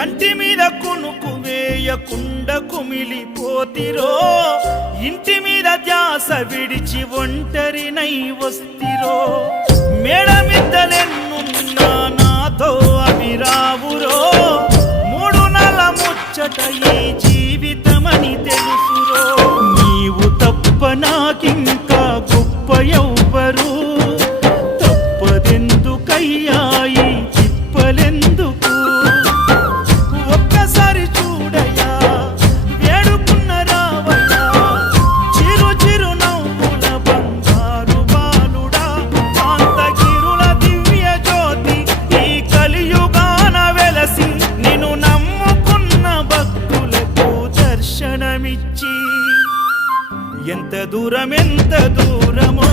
కంటి మీద కునుకు వేయకుండా కుమిలిపోతిరో ఇంటి మీద ధ్యాస విడిచి ఒంటరినై వస్తిరో మేడమిద్దలెన్నున్నా నాతో అవి రావురో మూడు నెల ముచ్చట ఈ జీవితమని తెలుసురో నీవు తప్ప నాకింకా గొప్ప ఎవ్వరు తప్పదెందుకయ్యా ఈ తిప్పలెందుకు ఒక్కసారి చూడయ్యా వేడుకున్న రావయ్యా చిరు చిరు నవ్వుల బంగారు బాలుడా కాంతగిరుల దివ్య జ్యోతి ఈ కలియుగాన వెలసి నిన్ను నమ్ముకున్న భక్తులకు దర్శనమిచ్చి ఎంత దూరమో